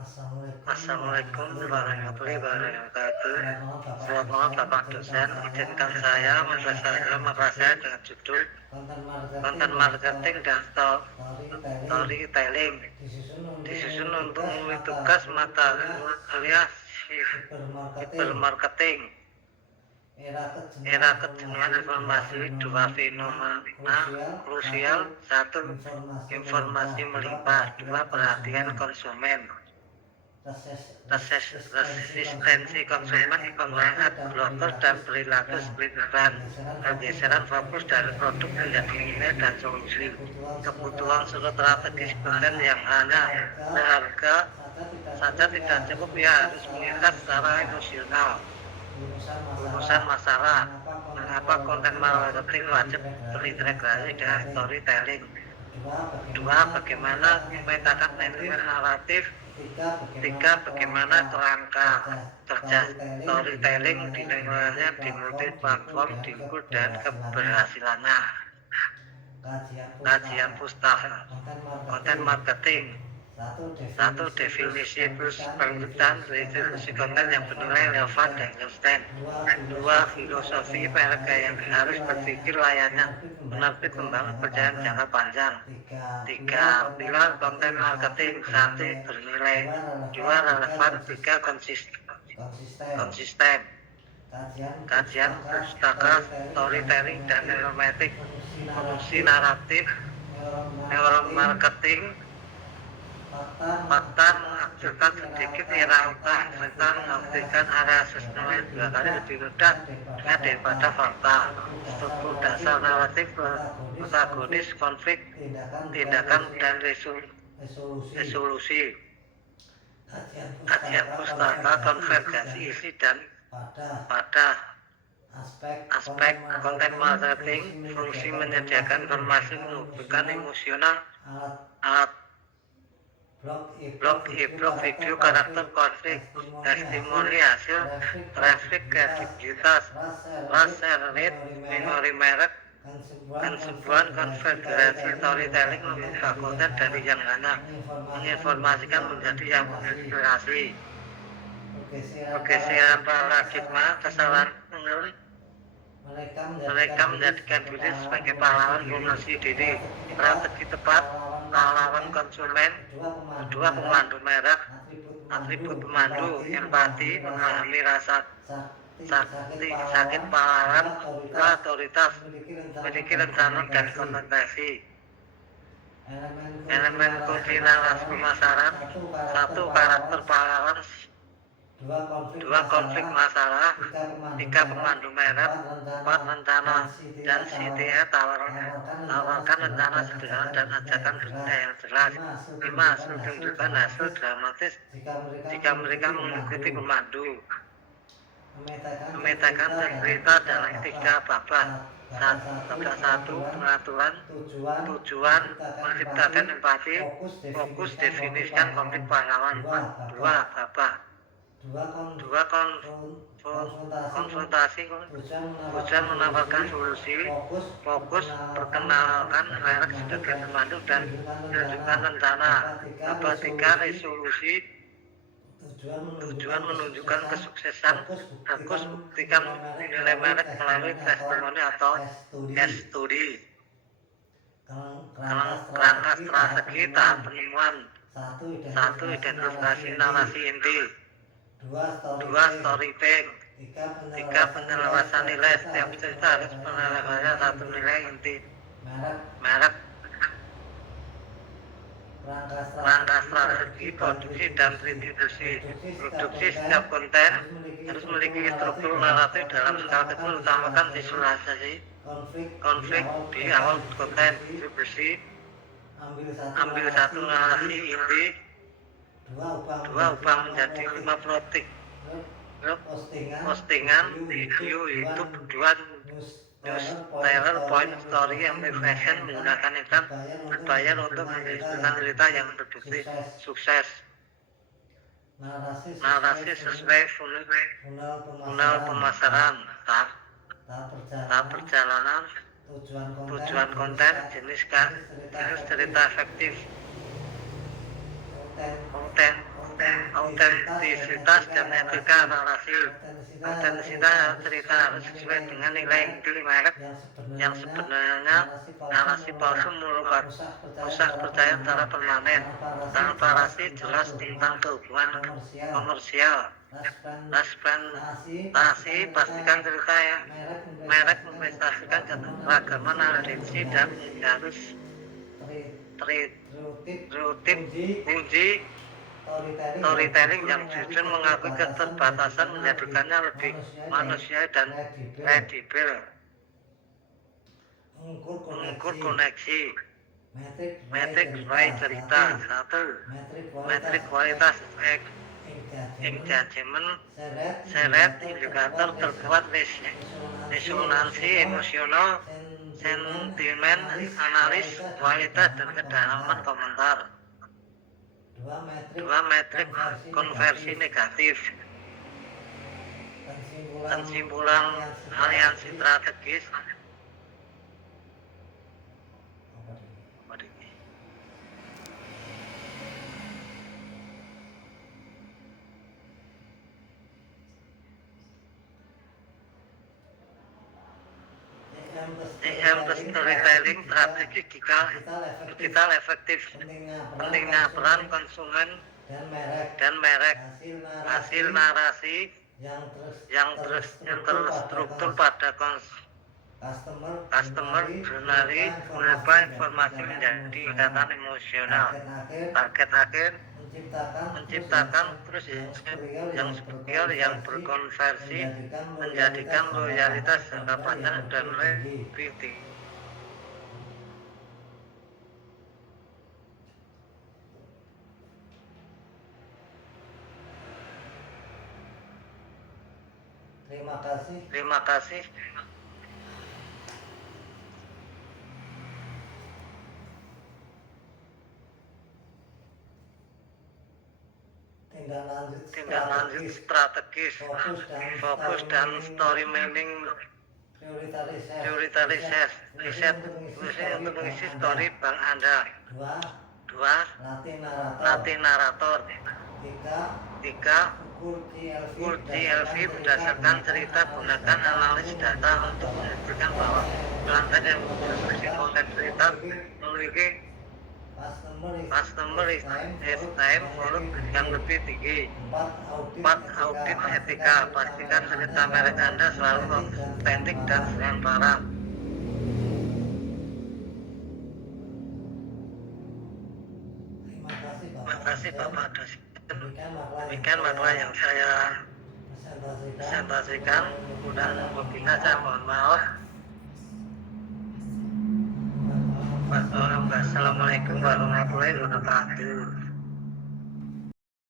Assalamualaikum warahmatullahi wabarakatuh. Selamat malam Bapak dosen. Izinkan saya mempresentasikan makalah saya dengan judul konten marketing dan storytelling. Disusun untuk memenuhi tugas mata kuliah hypermarketing. Era kejenuhan informasi, dua fenomena krusial, satu informasi melimpah, dua perhatian konsumen. Resistensi konsumen, pengurangan blocker dan perilaku split-ban, pergeseran fokus dari produk menjadi nilai dan solusi, kebutuhan strategis konten yang hanya harga saja tidak cukup, ya harus mengikat secara emosional. Rumusan masalah, mengapa konten marketing wajib terintegrasi dengan storytelling. Dua, bagaimana memetakan elemen naratif. Tiga, bagaimana kerangka kerja storytelling dinilainya di multi platform, diukur dan keberhasilannya. Kajian pustaka konten marketing. Satu, definisi plus penelitian distribusi konten yang bernilai relevan dan konsisten. Dua, filosofi PLK yang harus berpikir layaknya penerbit membangun perjalanan jangka panjang. Tiga, pilar konten marketing. Satu, bernilai. Dua, relevan. Tiga, konsisten. Kajian pustaka storytelling dan neuromatik, fungsi naratif, neuromarketing. Fakta menghasilkan sedikit irautan, serta menghasilkan area sesuai 2 kali lebih mudah daripada fakta. Struktur dasar naratif, protagonis, konflik, tindakan, dan resolusi. Kajian pustaka konvergensi isi dan pada aspek konten marketing, fungsi menyediakan informasi, menghubungkan emosional, alat blog, video, karakter, konflik, testimoni, hasil, traffic, kredibilitas, share rate, memori merek, dan sebuah konfigurasi storytelling mengubah konten dari yang hanya menginformasikan menjadi yang menginspirasi. Pergeseran paradigma, kesalahan menulis. Mereka menjadikan diri sebagai pahlawan promosi diri, strategi tepat, pahlawan konsumen. Dua, pemandu merek, atribut pemandu, empati, memahami rasa sakit pahlawan, otoritas, memiliki rencana dan konsentrasi. Elemen kunci narasi pemasaran. Satu, karakter pahlawan. Dua, konflik masalah. Tiga, pemandu merek. Empat, rencana dan CTA, tawarkan rencana sederhana dan ajakan kerja yang jelas. Lima, hasil tunjukkan hasil dramatis jika mereka mengikuti pemandu. Memetakan cerita dalam 3 babak. Babak 1, pengaturan tujuan, menciptakan empati, fokus, definisikan konflik pahlawan. 2, babak 2, konsultasi, tujuan menawarkan solusi, fokus, perkenalkan merek sebagai pemandu dan menunjukkan rencana. Babak 3, resolusi, tujuan menunjukkan kesuksesan, fokus, buktikan nilai merek melalui testimoni atau case study. Kerangka strategi tahap penemuan. 1, identifikasi narasi inti. 2, storytelling. 3, penyelesaian nilai. Setiap cerita harus menyelesaikan satu nilai inti merek. Langkah strategi produksi dan distribusi. Produksi, setiap konten harus memiliki struktur naratif dalam skala kecil, utamakan visualisasi konflik di awal konten. Distribusi, ambil satu narasi inti. 2, ubah menjadi 5 protik postingan, video, YouTube. 2, newsletter, point, story, amplification, menggunakan iklan berbayar untuk menjelaskan cerita yang terbukti sukses. Narasi sesuai funnel pemasaran, tahap perjalanan, tujuan konten, jenis cerita efektif, konten autentisitas dan etika narasi. Autentisitas cerita harus sesuai dengan nilai inti merek yang sebenarnya. Narasi palsu merupakan rusak percaya secara permanen. Transparansi jelas tentang hubungan komersial. Transparansi pastikan cerita ya. Merek memprestasikan keragaman narasi dan harus rutin uji storytelling yang jujur mengakui keterbatasan menjadikannya lebih manusiawi dan kredibel. Mengukur koneksi. Metrik nilai cerita. 1. Metrik kualitas engagement. Seret indikator terkuat resonansi emosional, sentimen, analis, kualitas dan kedalaman komentar. 2. Metrik konversi negatif. Kesimpulan aliansi strategis. Storytelling strategi digital efektif. Pentingnya peran konsumen dan merek. Hasil narasi yang terstruktur pada customer journey mengubah informasi menjadi ikatan emosional. Target akhir menciptakan terus yang superior yang berkonversi, menjadikan loyalitas jangka panjang dan lebih tinggi. Terima kasih. Tindak lanjut strategis, fokus dan storytelling, prioritas riset untuk mengisi story bank Anda. 2. Latih narator. 3. Ukur GLV berdasarkan cerita, gunakan analisis data untuk menunjukkan bahwa pelanggan yang memproduksi konten cerita memiliki customer lifetime volume yang lebih tinggi. 4. Audit etika. Pastikan cerita merek Anda selalu otentik dan transparan. Terima kasih Bapak Dosen. Demikian makna yang saya presentasikan. Mudah mungkin saya mohon maaf. Wassalamualaikum warahmatullahi wabarakatuh.